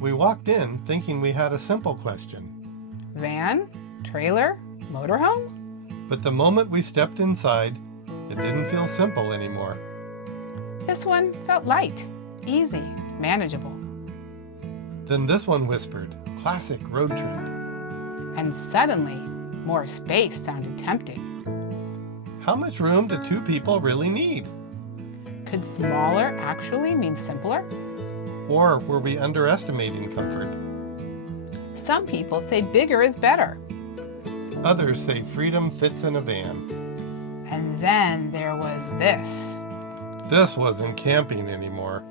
We walked in thinking we had a simple question. Van? Trailer? Motorhome? But the moment we stepped inside, it didn't feel simple anymore. This one felt light, easy, manageable. Then this one whispered, classic road trip. And suddenly, more space sounded tempting. How much room do two people really need? Could smaller actually mean simpler? Or were we underestimating comfort? Some people say bigger is better. Others say freedom fits in a van. And then there was this. This wasn't camping anymore.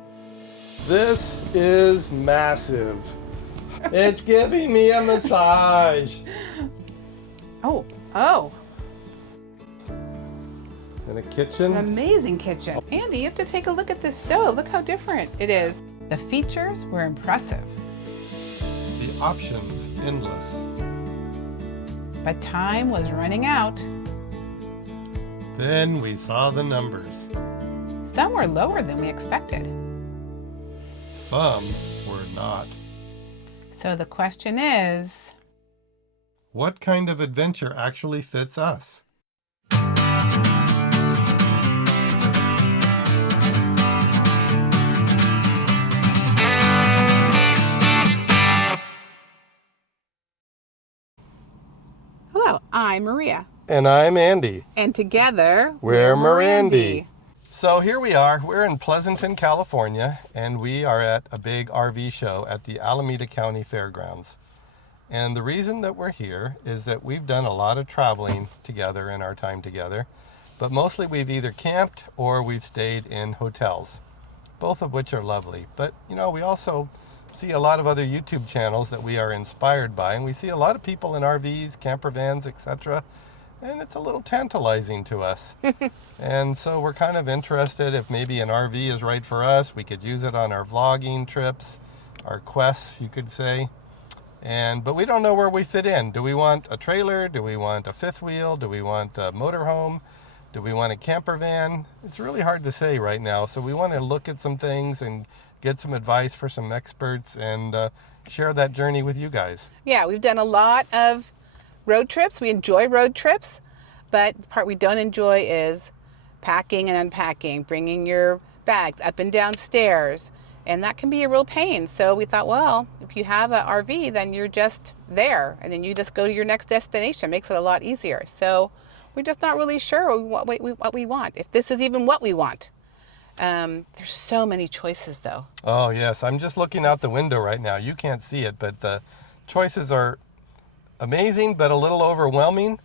This is massive. It's giving me a massage. Oh. And a kitchen. An amazing kitchen. Andy, you have to take a look at this stove. Look how different it is. The features were impressive. The options endless. But time was running out. Then we saw the numbers. Some were lower than we expected. Some were not. So the question is, what kind of adventure actually fits us? hello, I'm Maria. And I'm Andy. And together, We're Mirandy. So here we are. We're in Pleasanton, California, and we are at a big RV show at the Alameda County Fairgrounds. And the reason that we're here is that we've done a lot of traveling together in our time together, but mostly we've either camped or we've stayed in hotels, both of which are lovely. But, you know, we also see a lot of other YouTube channels that we are inspired by, and we see a lot of people in RVs, camper vans, etc., and it's a little tantalizing to us. And so we're kind of interested if maybe an RV is right for us. We could use it on our vlogging trips, our quests, you could say. But we don't know where we fit in. Do we want a trailer? Do we want a fifth wheel? Do we want a motorhome? Do we want a camper van? It's really hard to say right now. So we want to look at some things and get some advice for some experts and share that journey with you guys. Yeah, we've done a lot of road trips. We enjoy road trips, but the part we don't enjoy is packing and unpacking, bringing your bags up and down stairs, and that can be a real pain. So we thought, well, if you have an RV, then you're just there, and then you just go to your next destination. It makes it a lot easier. So we're just not really sure what we want, if this is even what we want. There's so many choices, though. Oh, yes. I'm just looking out the window right now. You can't see it, but the choices are amazing, but a little overwhelming.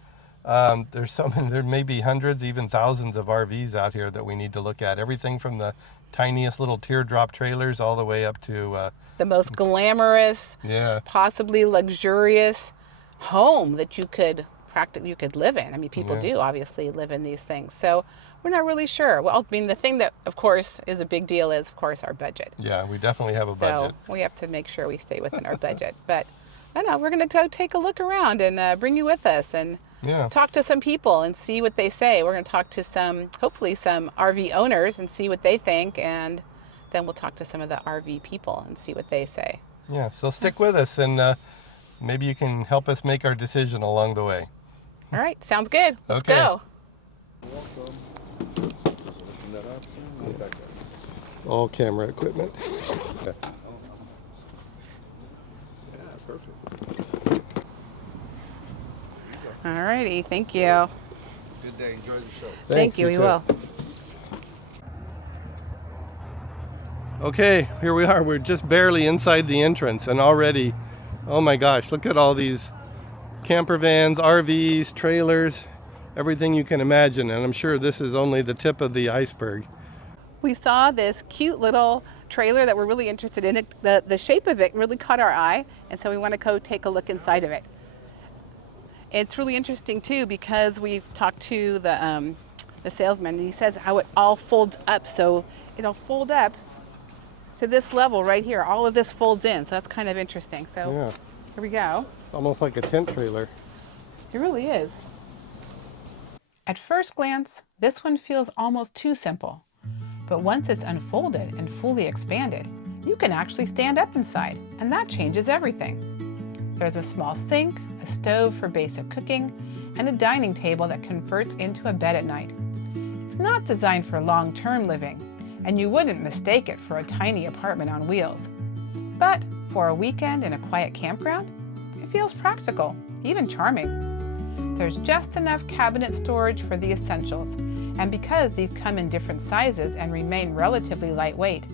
There's so many, there may be hundreds, even thousands of RVs out here that we need to look at. Everything from the tiniest little teardrop trailers all the way up to the most glamorous, possibly luxurious home that you could live in. I mean, people do obviously live in these things. So we're not really sure. Well, I mean, the thing that, of course, is a big deal is, of course, our budget. Yeah, we definitely have a budget. So we have to make sure we stay within our budget. But I don't know, we're going to go take a look around and bring you with us and talk to some people and see what they say. We're going to talk to hopefully some RV owners and see what they think, and then we'll talk to some of the RV people and see what they say. Yeah, so stick with us, and maybe you can help us make our decision along the way. All right, sounds good. Let's go. All camera equipment. All righty, thank you. Good day, enjoy the show. Thank you, we will. Okay, here we are. We're just barely inside the entrance, and already, oh my gosh, look at all these camper vans, RVs, trailers, everything you can imagine. And I'm sure this is only the tip of the iceberg. We saw this cute little trailer that we're really interested in. The shape of it really caught our eye, and so we want to go take a look inside of it. It's really interesting too, because we've talked to the salesman, and he says how it all folds up. So it'll fold up to this level right here. All of this folds in, so that's kind of interesting. So here we go. It's almost like a tent trailer. It really is. At first glance, this one feels almost too simple. But once it's unfolded and fully expanded, You can actually stand up inside, and that changes everything. There's a small sink, a stove for basic cooking, and a dining table that converts into a bed at night. It's not designed for long-term living, and you wouldn't mistake it for a tiny apartment on wheels. But for a weekend in a quiet campground, it feels practical, even charming. There's just enough cabinet storage for the essentials, and because these come in different sizes and remain relatively lightweight,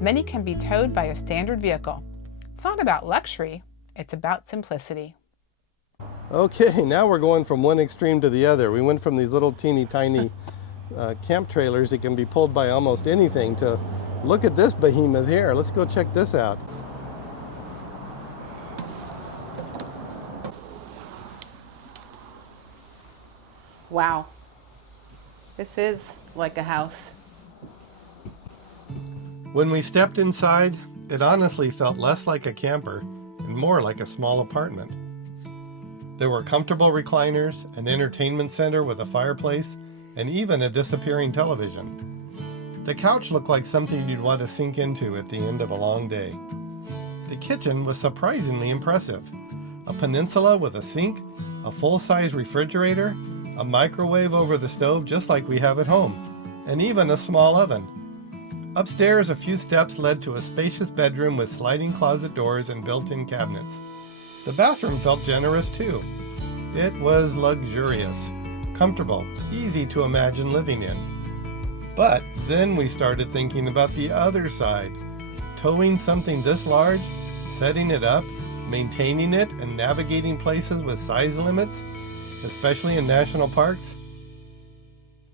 many can be towed by a standard vehicle. It's not about luxury, it's about simplicity. Okay, now we're going from one extreme to the other. We went from these little teeny tiny camp trailers that can be pulled by almost anything to look at this behemoth here. Let's go check this out. Wow, this is like a house. When we stepped inside, it honestly felt less like a camper and more like a small apartment. There were comfortable recliners, an entertainment center with a fireplace, and even a disappearing television. The couch looked like something you'd want to sink into at the end of a long day. The kitchen was surprisingly impressive. A peninsula with a sink, a full-size refrigerator, a microwave over the stove just like we have at home, and even a small oven. Upstairs, a few steps led to a spacious bedroom with sliding closet doors and built-in cabinets. The bathroom felt generous too. It was luxurious, comfortable, easy to imagine living in. But then we started thinking about the other side. Towing something this large, setting it up, maintaining it, and navigating places with size limits, especially in national parks.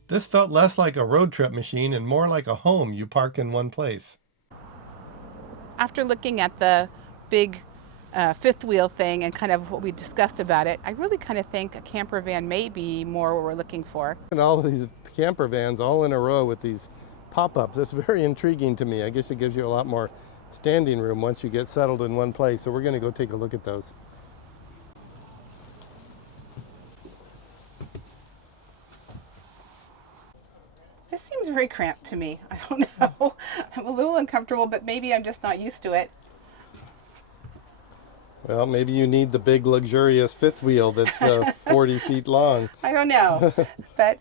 This felt less like a road trip machine and more like a home you park in one place. After looking at the big fifth wheel thing and kind of what we discussed about it, I really kind of think a camper van may be more what we're looking for. And all of these camper vans all in a row with these pop-ups, it's very intriguing to me. I guess it gives you a lot more standing room once you get settled in one place. So we're going to go take a look at those. This seems very cramped to me. I don't know. I'm a little uncomfortable, but maybe I'm just not used to it. Well, maybe you need the big luxurious fifth wheel that's 40 feet long. I don't know. But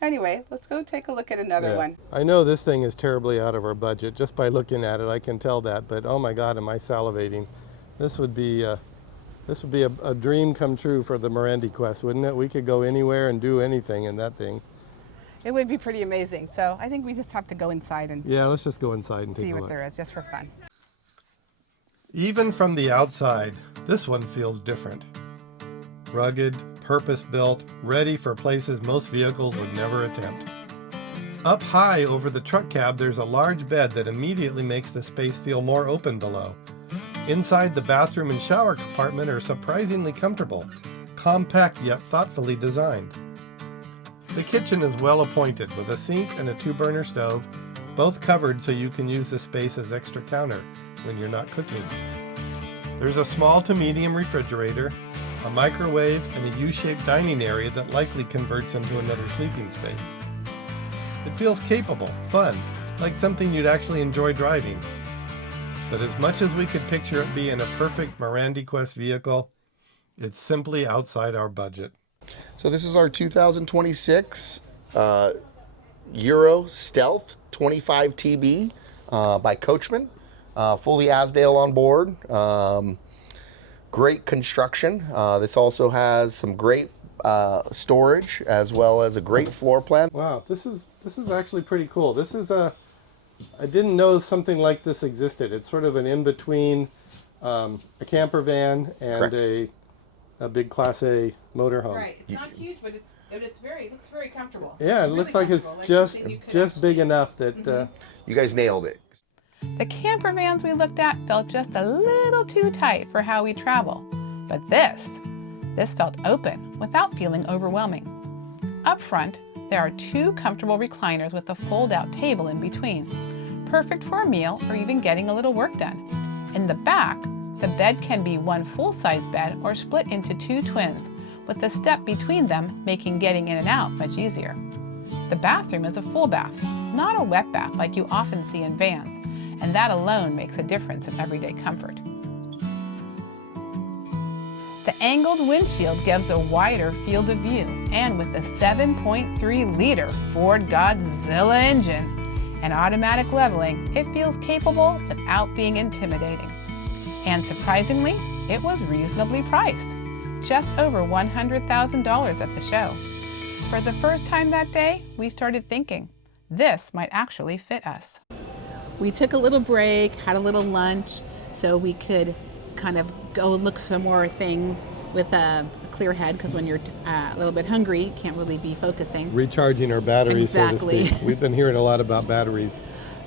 anyway, let's go take a look at another one. I know this thing is terribly out of our budget. Just by looking at it, I can tell that. But oh my God, am I salivating. This would be a dream come true for the Morandi Quest, wouldn't it? We could go anywhere and do anything in that thing. It would be pretty amazing. So I think we just have to go inside and let's just go inside and take a see look. what there is, just for fun. Even from the outside, this one feels different. Rugged, purpose-built, ready for places most vehicles would never attempt. Up high over the truck cab, there's a large bed that immediately makes the space feel more open below. Inside, the bathroom and shower compartment are surprisingly comfortable, compact yet thoughtfully designed. The kitchen is well appointed with a sink and a 2-burner stove, both covered so you can use the space as extra counter when you're not cooking. There's a small to medium refrigerator, a microwave, and a U-shaped dining area that likely converts into another sleeping space. It feels capable, fun, like something you'd actually enjoy driving. But as much as we could picture it being a perfect Morandi Quest vehicle, it's simply outside our budget. So this is our 2026 Euro Stealth 25 TB by Coachmen. Fully Asdale on board. Great construction. This also has some great storage as well as a great floor plan. Wow, this is actually pretty cool. This is I didn't know something like this existed. It's sort of an in-between a camper van and a big Class A motorhome. Right, it's not huge, but it looks very comfortable. Yeah, it looks like it's just big enough that... You guys nailed it. The camper vans we looked at felt just a little too tight for how we travel. But this felt open without feeling overwhelming. Up front, there are 2 comfortable recliners with a fold-out table in between, perfect for a meal or even getting a little work done. In the back, the bed can be one full-size bed or split into 2 twins, with a step between them making getting in and out much easier. The bathroom is a full bath, not a wet bath like you often see in vans, and that alone makes a difference in everyday comfort. The angled windshield gives a wider field of view, and with the 7.3-liter Ford Godzilla engine and automatic leveling, it feels capable without being intimidating. And surprisingly, it was reasonably priced, just over $100,000 at the show. For the first time that day, we started thinking, this might actually fit us. We took a little break, had a little lunch, so we could kind of go look some more things with a clear head, because when you're a little bit hungry, you can't really be focusing. Recharging our batteries, Exactly. so to speak. We've been hearing a lot about batteries.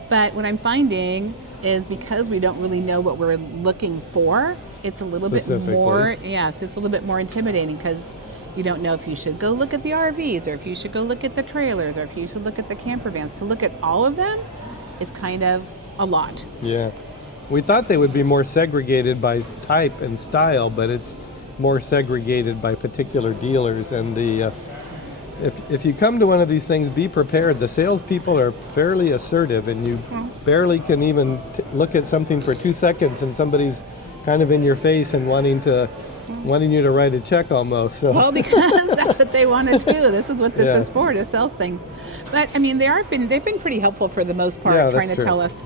But what I'm finding is because we don't really know what we're looking for, it's a little bit more, it's a little bit more intimidating, because you don't know if you should go look at the RVs, or if you should go look at the trailers, or if you should look at the camper vans. To look at all of them is kind of a lot. Yeah. We thought they would be more segregated by type and style, but it's more segregated by particular dealers. And the if you come to one of these things, be prepared. The salespeople are fairly assertive, and you barely can even look at something for 2 seconds, and somebody's kind of in your face and wanting you to write a check almost. So. Well, because that's what they want to do. This is what this is for, to sell things. But I mean, they've been pretty helpful for the most part, trying to tell us,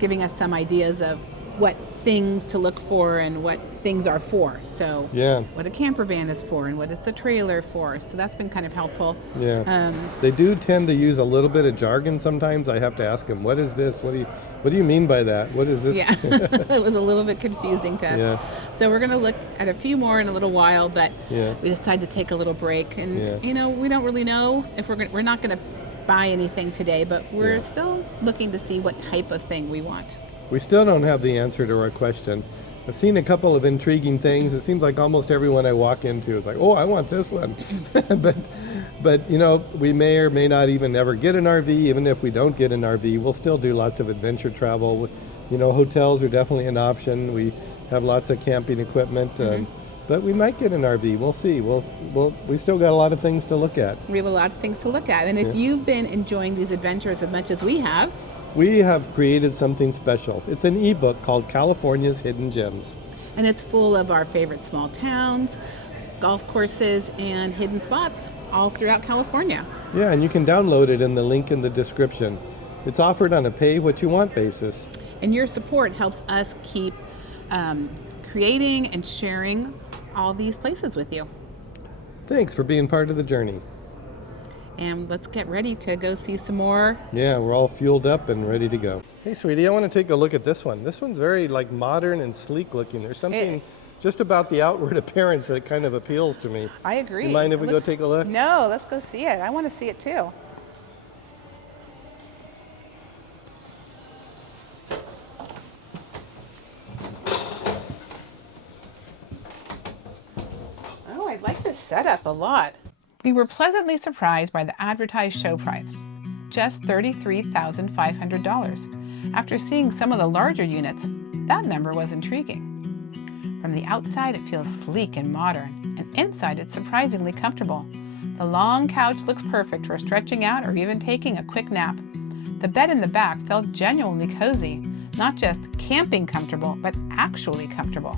giving us some ideas of what things to look for and what things are for. So what a camper van is for and what it's a trailer for. So that's been kind of helpful. Yeah. They do tend to use a little bit of jargon sometimes. I have to ask them, what is this? What do you mean by that? What is this? Yeah, it was a little bit confusing to us. Yeah. So we're going to look at a few more in a little while, but we decided to take a little break. And, you know, we don't really know if we're not going to buy anything today, but we're still looking to see what type of thing we want. We still don't have the answer to our question. I've seen a couple of intriguing things. It seems like almost everyone I walk into is like, oh, I want this one. but you know, we may or may not even ever get an RV. Even if we don't get an RV, we'll still do lots of adventure travel. You know, hotels are definitely an option. We have lots of camping equipment. But we might get an RV. We'll see. We still got a lot of things to look at. We have a lot of things to look at. And if you've been enjoying these adventures as much as we have created something special. It's an ebook called California's Hidden Gems. And it's full of our favorite small towns, golf courses, and hidden spots all throughout California. Yeah, and you can download it in the link in the description. It's offered on a pay-what-you-want basis. And your support helps us keep creating and sharing all these places with you. Thanks for being part of the journey. And let's get ready to go see some more. Yeah, we're all fueled up and ready to go. Hey, sweetie, I want to take a look at this one. This one's very modern and sleek looking. There's something just about the outward appearance that kind of appeals to me. I agree. You mind if we go take a look? No, let's go see it. I want to see it too. Oh, I like this setup a lot. We were pleasantly surprised by the advertised show price, just $33,500. After seeing some of the larger units, that number was intriguing. From the outside, it feels sleek and modern, and inside it's surprisingly comfortable. The long couch looks perfect for stretching out or even taking a quick nap. The bed in the back felt genuinely cozy, not just camping comfortable, but actually comfortable.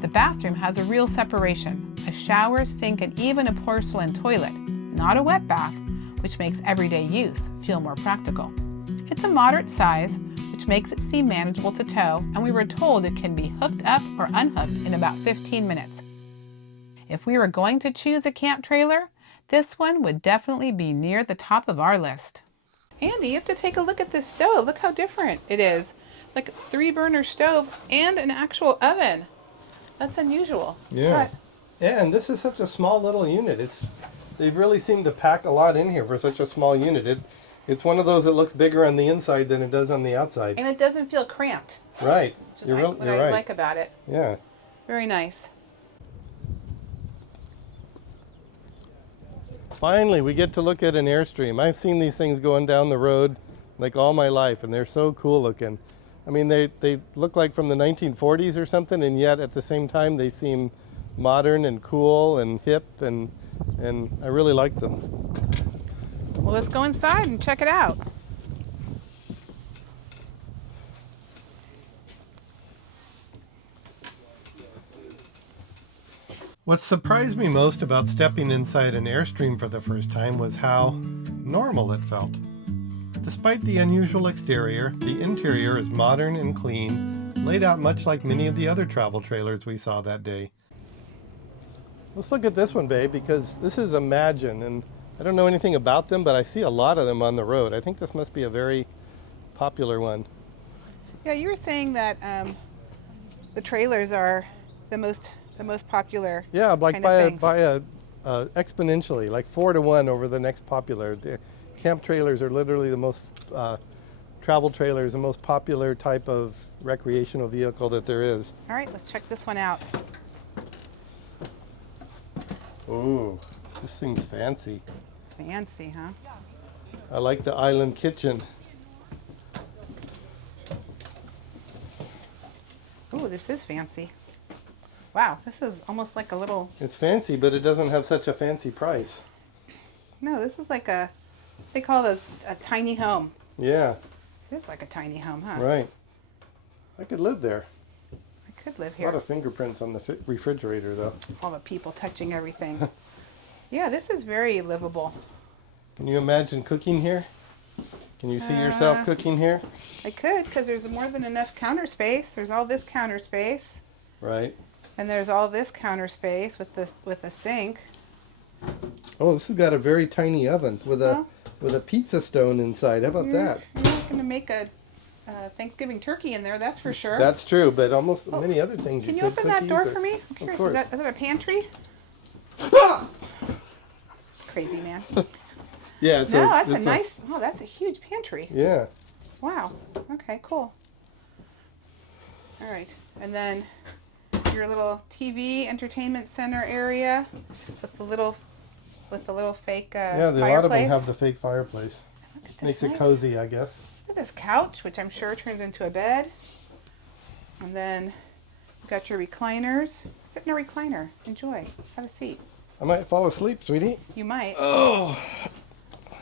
The bathroom has a real separation, a shower, sink, and even a porcelain toilet, not a wet bath, which makes everyday use feel more practical. It's a moderate size, which makes it seem manageable to tow, and we were told it can be hooked up or unhooked in about 15 minutes. If we were going to choose a camp trailer, this one would definitely be near the top of our list. Andy, you have to take a look at this stove. Look how different it is. Like a 3-burner stove and an actual oven. That's unusual. Yeah. Yeah, and this is such a small little unit. They really seem to pack a lot in here for such a small unit. It's one of those that looks bigger on the inside than it does on the outside. And it doesn't feel cramped. Right. Which is what I like about it. Yeah. Very nice. Finally, we get to look at an Airstream. I've seen these things going down the road like all my life, and they're so cool looking. I mean, they look like from the 1940s or something, and yet at the same time they seem modern and cool and hip, and I really like them. Well, let's go inside and check it out. What surprised me most about stepping inside an Airstream for the first time was how normal it felt. Despite the unusual exterior, the interior is modern and clean, laid out much like many of the other travel trailers we saw that day. Let's look at this one, babe, because this is Imagine, and I don't know anything about them, but I see a lot of them on the road. I think this must be a very popular one. Yeah, you were saying that the trailers are the most popular. Yeah, like kind of by things. a exponentially, like 4 to 1 over the next popular. The camp trailers are literally the most travel trailers, the most popular type of recreational vehicle that there is. All right, let's check this one out. Ooh, this thing's fancy. Fancy, huh? I like the island kitchen. Ooh, this is fancy. Wow, this is almost like a little. It's fancy, but it doesn't have such a fancy price. No, this is like they call those a tiny home. Yeah, It's like a tiny home, huh? right. I could live there. I could live A lot here. of fingerprints on the refrigerator, though. All the people touching everything. Yeah, this is very livable. Can you imagine cooking here? Can you see yourself cooking here? I could, because there's more than enough counter space. There's all this counter space, Right. and there's all this counter space with a sink. Oh, this has got a very tiny oven with Well- a pizza stone inside. How about that? You're not going to make a Thanksgiving turkey in there, that's for sure. That's true, but almost many other things. Can you could, open that cookies door or- for me? I'm Of curious. course. Is that a pantry? Crazy man. Yeah, it's No, that's a it's nice. Oh, that's a huge pantry. Yeah. Wow. Okay, cool. All right, and then your little TV entertainment center area with the little fake Yeah, a lot of them fireplace. have the fake fireplace. Look at this Makes nice- it cozy, I guess. Look at this couch, which I'm sure turns into a bed. And then you got your recliners. Sit in a recliner. Enjoy. Have a seat. I might fall asleep, sweetie. You might. Oh,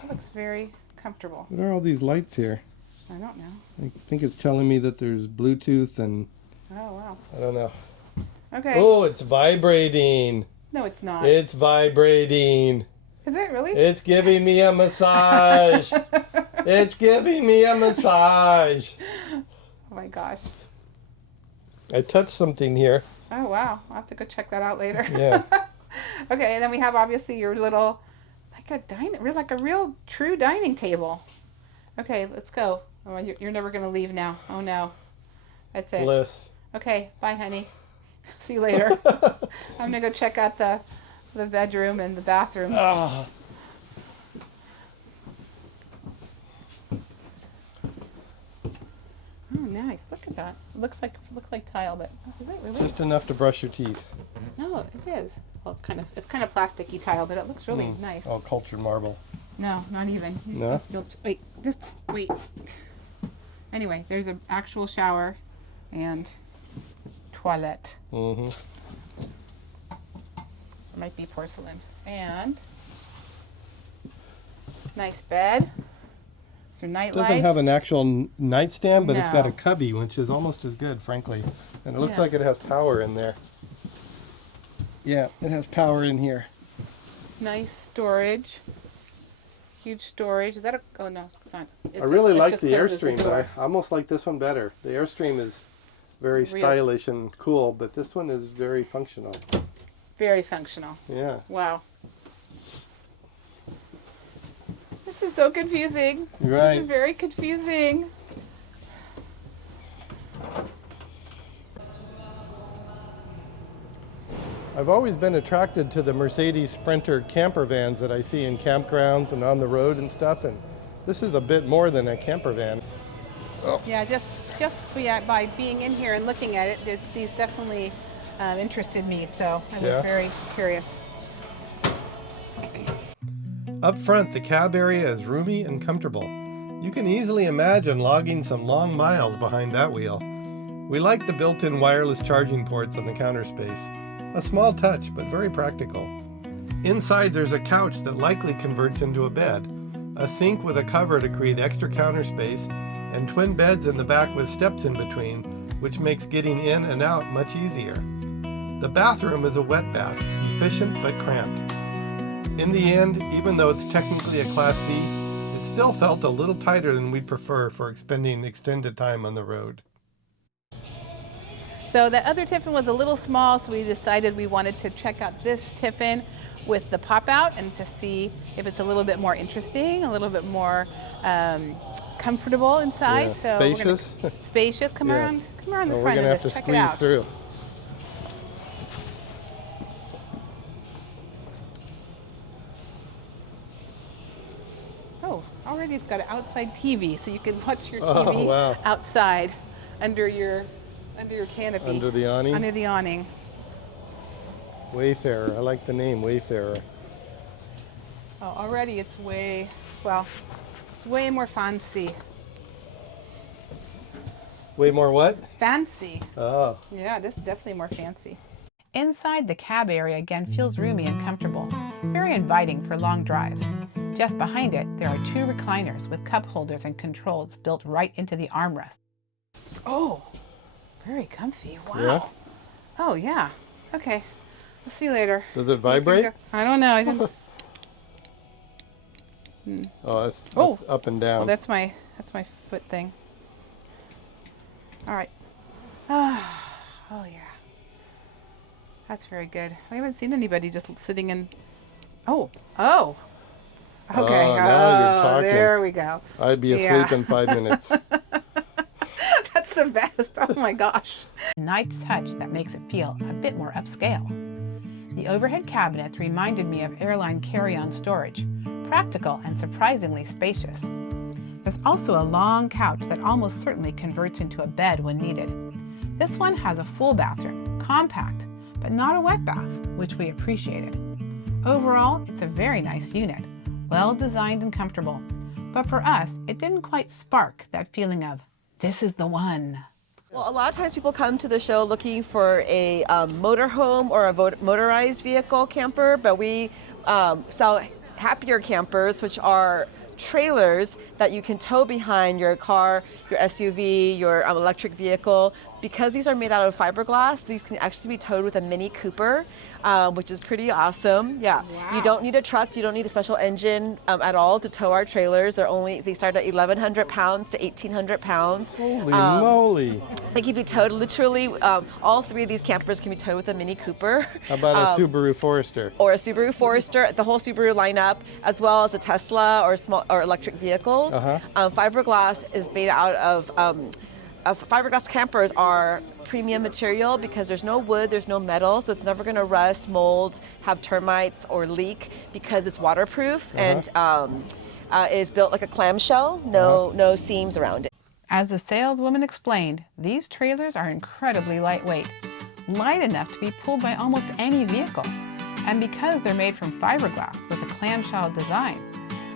It looks very comfortable. what are all these lights here? I don't know. I think it's telling me that there's Bluetooth and Oh, wow. I don't know. Okay. Oh, it's vibrating. No, it's not. It's vibrating. Is it really? It's giving me a massage. It's giving me a massage. Oh, my gosh. I touched something here. Oh, wow. I'll have to go check that out later. Yeah. Okay, and then we have obviously your little, like a real true dining table. Okay, let's go. Oh, you're never going to leave now. Oh, no. That's it. Bliss. Okay, bye, honey. See you later. I'm going to go check out the bedroom and the bathroom. Ah. Oh, nice. Look at that. It looks like tile, but is it really? Just enough to brush your teeth. No, it is. Well, it's kind of plasticky tile, but it looks really nice. Oh, cultured marble. No, not even. No? Wait, just wait. Anyway, there's an actual shower and toilet. Mm-hmm. It might be porcelain. And nice bed. Your night It doesn't lights. have an actual nightstand, but it's got a No. cubby, which is almost as good, frankly. And it looks Yeah. like it has power in there. Yeah, it has power in here. Nice storage. Huge storage. Is that a? Oh no, it's not. I really like the closes Airstream, but door. I almost like this one better. The Airstream is very Real. stylish and cool, but this one is very functional. Very functional. Yeah. Wow. This is so confusing. This Right. is very confusing. I've always been attracted to the Mercedes Sprinter camper vans that I see in campgrounds and on the road and stuff, and this is a bit more than a camper van. Yeah, just by being in here and looking at it, these definitely interested me. So I was Yeah. very curious. Up front, the cab area is roomy and comfortable. You can easily imagine logging some long miles behind that wheel. We like the built-in wireless charging ports on the counter space. A small touch, but very practical. Inside, there's a couch that likely converts into a bed, a sink with a cover to create extra counter space, and twin beds in the back with steps in between, which makes getting in and out much easier. The bathroom is a wet bath, efficient but cramped. In the end, even though it's technically a Class C, it still felt a little tighter than we'd prefer for expending extended time on the road. So that other Tiffin was a little small, so we decided we wanted to check out this Tiffin with the pop-out and to see if it's a little bit more interesting, a little bit more comfortable inside. Yeah. So Spacious. Spacious. Come around the Well, front we're gonna of have this. to Check it out. squeeze through. Oh, already it's got an outside TV, so you can watch your Oh, TV wow. outside under your canopy. Under the awning? Under the awning. Wayfarer. I like the name, Wayfarer. Oh, already it's way more fancy. Way more what? Fancy. Oh. Yeah, this is definitely more fancy. Inside, the cab area again feels roomy and comfortable, very inviting for long drives. Just behind it, there are 2 recliners with cup holders and controls built right into the armrest. Oh, very comfy. Wow. Yeah? Oh, yeah. Okay. We'll see you later. Does it vibrate? I don't know. I didn't. Oh, that's Oh. up and down. Well, that's my foot thing. All right. Oh, yeah. That's very good. I haven't seen anybody just sitting in. Oh. Okay. Oh, now you're talking. There we go. I'd be asleep in 5 minutes. That's the best. Oh my gosh. Nice touch that makes it feel a bit more upscale. The overhead cabinets reminded me of airline carry-on storage, practical and surprisingly spacious. There's also a long couch that almost certainly converts into a bed when needed. This one has a full bathroom, compact, but not a wet bath, which we appreciated. Overall, it's a very nice unit, well designed and comfortable. But for us, it didn't quite spark that feeling of, this is the one. Well, a lot of times people come to the show looking for a motorhome or a motorized vehicle camper, but we sell happier campers, which are trailers that you can tow behind your car, your SUV, your electric vehicle. Because these are made out of fiberglass, these can actually be towed with a Mini Cooper, which is pretty awesome. Yeah, Wow. You don't need a truck, you don't need a special engine at all to tow our trailers. They start at 1,100 pounds to 1,800 pounds. Holy moly. They can be towed literally, all 3 of these campers can be towed with a Mini Cooper. How about a Subaru Forester? Or a Subaru Forester, the whole Subaru lineup, as well as a Tesla or electric vehicles. Fiberglass is made out of fiberglass campers are premium material because there's no wood, there's no metal, so it's never going to rust, mold, have termites, or leak because it's waterproof and is built like a clamshell, no seams around it. As the saleswoman explained, these trailers are incredibly lightweight, light enough to be pulled by almost any vehicle. And because they're made from fiberglass with a clamshell design,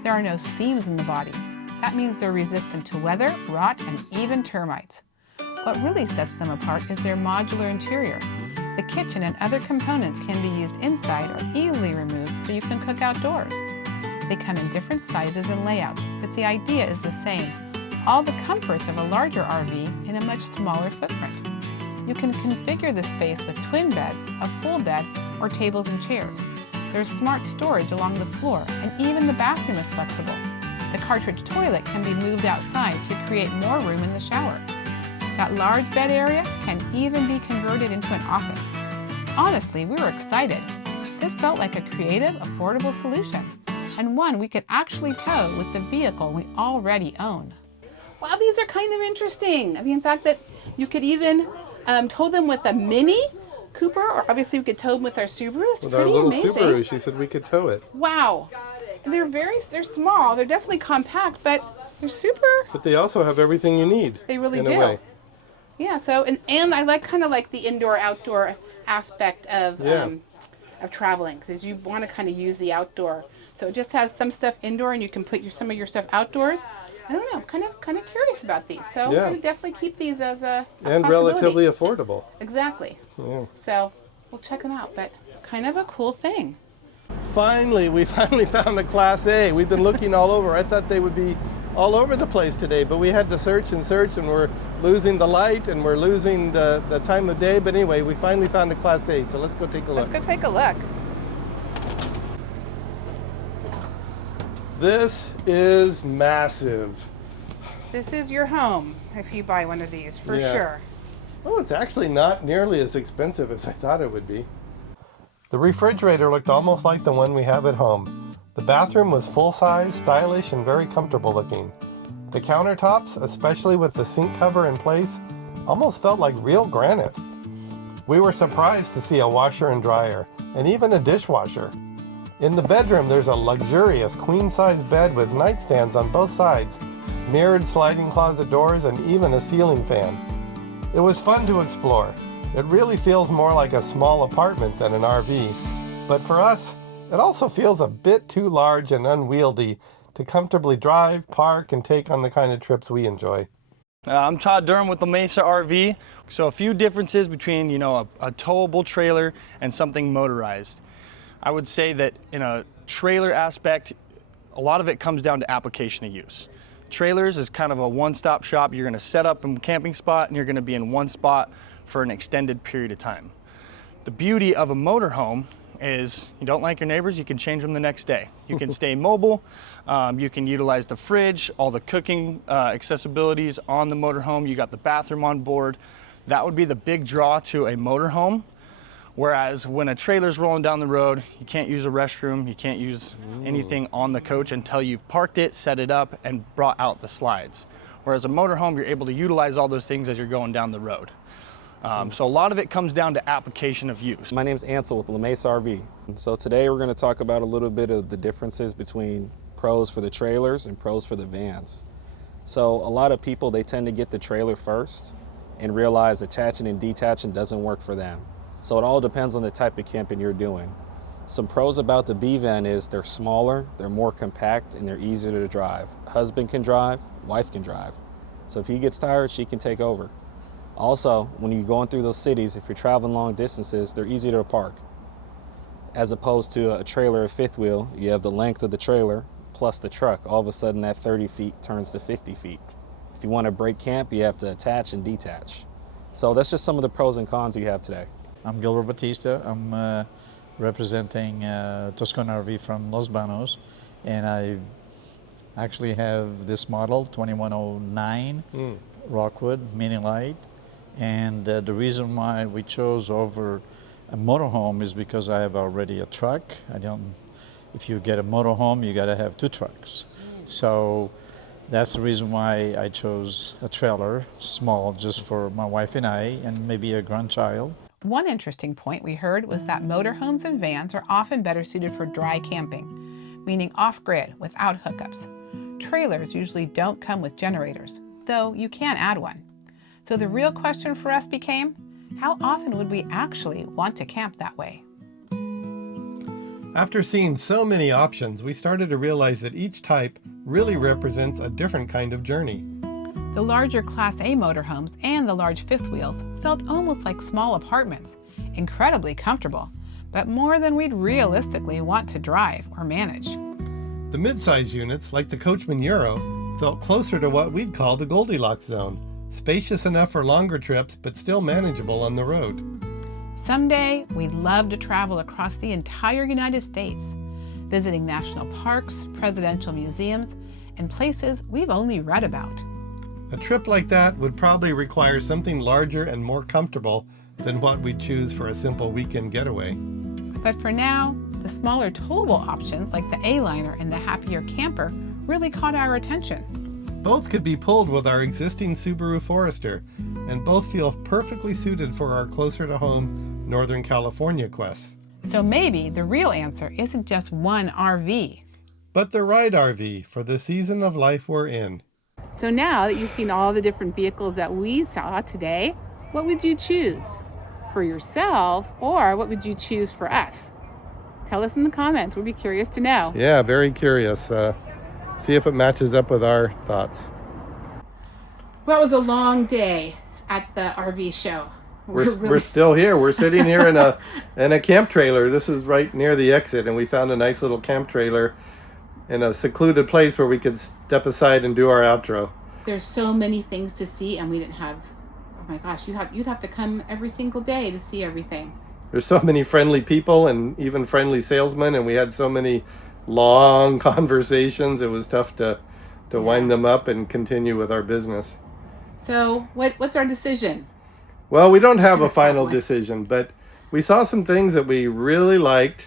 there are no seams in the body. That means they're resistant to weather, rot, and even termites. What really sets them apart is their modular interior. The kitchen and other components can be used inside or easily removed so you can cook outdoors. They come in different sizes and layouts, but the idea is the same. All the comforts of a larger RV in a much smaller footprint. You can configure the space with twin beds, a full bed, or tables and chairs. There's smart storage along the floor, and even the bathroom is flexible. The cartridge toilet can be moved outside to create more room in the shower. That large bed area can even be converted into an office. Honestly, we were excited. This felt like a creative, affordable solution, and one we could actually tow with the vehicle we already own. Wow, these are kind of interesting. I mean, the fact that you could even tow them with a Mini Cooper, or obviously we could tow them with our Subaru. It's With pretty our little amazing. Subaru, she said we could tow it. Wow. They're small. They're definitely compact, but they're super. But they also have everything you need. They really in do. A way. Yeah. So and I like kind of like the indoor-outdoor aspect of traveling, because you want to kind of use the outdoor. So it just has some stuff indoor, and you can put some of your stuff outdoors. I don't know. Kind of curious about these. So we're going to definitely keep these as a and possibility. relatively affordable. Exactly. Yeah. So we'll check them out. But kind of a cool thing. We finally found a Class A. We've been looking all over. I thought they would be all over the place today, but we had to search and search, and we're losing the light and we're losing the time of day. But anyway, we finally found a Class A, so let's go take a look. Let's go take a look. This is massive. This is your home if you buy one of these, for Yeah. sure. Oh, it's actually not nearly as expensive as I thought it would be. The refrigerator looked almost like the one we have at home. The bathroom was full-size, stylish, and very comfortable looking. The countertops, especially with the sink cover in place, almost felt like real granite. We were surprised to see a washer and dryer, and even a dishwasher. In the bedroom, there's a luxurious queen-size bed with nightstands on both sides, mirrored sliding closet doors, and even a ceiling fan. It was fun to explore. It really feels more like a small apartment than an RV, but for us, it also feels a bit too large and unwieldy to comfortably drive, park, and take on the kind of trips we enjoy. I'm Todd Durham with La Mesa RV. So a few differences between, a towable trailer and something motorized. I would say that in a trailer aspect, a lot of it comes down to application of use. Trailers is kind of a one-stop shop. You're going to set up a camping spot and you're going to be in one spot for an extended period of time. The beauty of a motorhome is you don't like your neighbors, you can change them the next day. You can stay mobile, you can utilize the fridge, all the cooking accessibilities on the motorhome, you got the bathroom on board. That would be the big draw to a motorhome. Whereas when a trailer's rolling down the road, you can't use a restroom, you can't use anything on the coach until you've parked it, set it up, and brought out the slides. Whereas a motorhome, you're able to utilize all those things as you're going down the road. So a lot of it comes down to application of use. My name's Ansel with La Mesa RV. So today we're going to talk about a little bit of the differences between pros for the trailers and pros for the vans. So a lot of people, they tend to get the trailer first and realize attaching and detaching doesn't work for them. So it all depends on the type of camping you're doing. Some pros about the B van is they're smaller, they're more compact, and they're easier to drive. Husband can drive, wife can drive. So if he gets tired, she can take over. Also, when you're going through those cities, if you're traveling long distances, they're easier to park. As opposed to a trailer or fifth wheel, you have the length of the trailer plus the truck. All of a sudden that 30 feet turns to 50 feet. If you want to break camp, you have to attach and detach. So that's just some of the pros and cons you have today. I'm Gilbert Batista. I'm representing Toscana RV from Los Banos, and I actually have this model, 2109 Rockwood Mini Lite. And the reason why we chose over a motorhome is because I have already a truck. If you get a motorhome, you got to have two trucks. So that's the reason why I chose a trailer, small, just for my wife and I, and maybe a grandchild. One interesting point we heard was that motorhomes and vans are often better suited for dry camping, meaning off-grid without hookups. Trailers usually don't come with generators, though you can add one. So the real question for us became, how often would we actually want to camp that way? After seeing so many options, we started to realize that each type really represents a different kind of journey. The larger Class A motorhomes and the large fifth wheels felt almost like small apartments, incredibly comfortable, but more than we'd realistically want to drive or manage. The mid-size units, like the Coachmen Euro, felt closer to what we'd call the Goldilocks zone, spacious enough for longer trips, but still manageable on the road. Someday, we'd love to travel across the entire United States, visiting national parks, presidential museums, and places we've only read about. A trip like that would probably require something larger and more comfortable than what we'd choose for a simple weekend getaway. But for now, the smaller towable options like the Aliner and the Happier Camper really caught our attention. Both could be pulled with our existing Subaru Forester, and both feel perfectly suited for our closer-to-home Northern California quests. So maybe the real answer isn't just one RV, but the right RV for the season of life we're in. So now that you've seen all the different vehicles that we saw today, what would you choose for yourself, or what would you choose for us? Tell us in the comments. We'd be curious to know. Yeah, very curious. See if it matches up with our thoughts. Well, it was a long day at the RV show. We're still here. We're sitting here in a camp trailer. This is right near the exit, and we found a nice little camp trailer. in a secluded place where we could step aside and do our outro. There's so many things to see, and we didn't have. Oh my gosh, you'd have to come every single day to see everything. There's so many friendly people and even friendly salesmen, and we had so many long conversations. It was tough to wind them up and continue with our business. So what's our decision? Well, we don't have a final decision, but we saw some things that we really liked.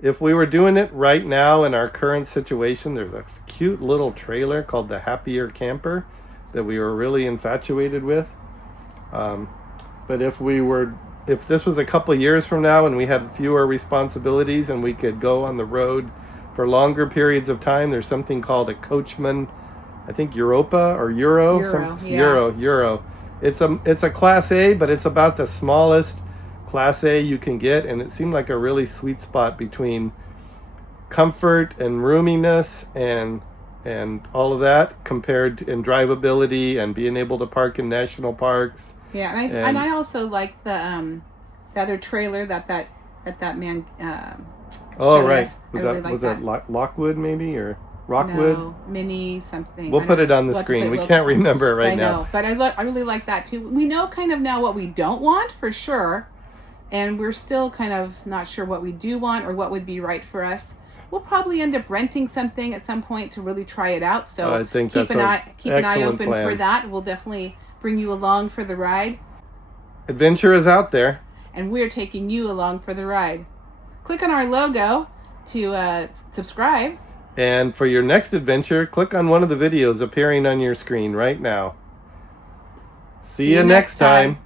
If we were doing it right now in our current situation, there's a cute little trailer called the Happier Camper that we were really infatuated with. But if this was a couple of years from now and we had fewer responsibilities and we could go on the road for longer periods of time, there's something called a Coachmen, I think Europa or Euro. Euro. It's a Class A, but it's about the smallest Class A you can get, and it seemed like a really sweet spot between comfort and roominess and all of that compared in drivability and being able to park in national parks. Yeah, and I also like the other trailer that man. Oh right, was that Lockwood maybe or Rockwood? No, Mini something. We'll put it on the screen. We can't remember it right now. I know, but I really like that too. We know kind of now what we don't want for sure, and we're still kind of not sure what we do want or what would be right for us. We'll probably end up renting something at some point to really try it out. So I think keep an eye open plan for that. We'll definitely bring you along for the ride. Adventure is out there, and we're taking you along for the ride. Click on our logo to subscribe. And for your next adventure, click on one of the videos appearing on your screen right now. See you next time.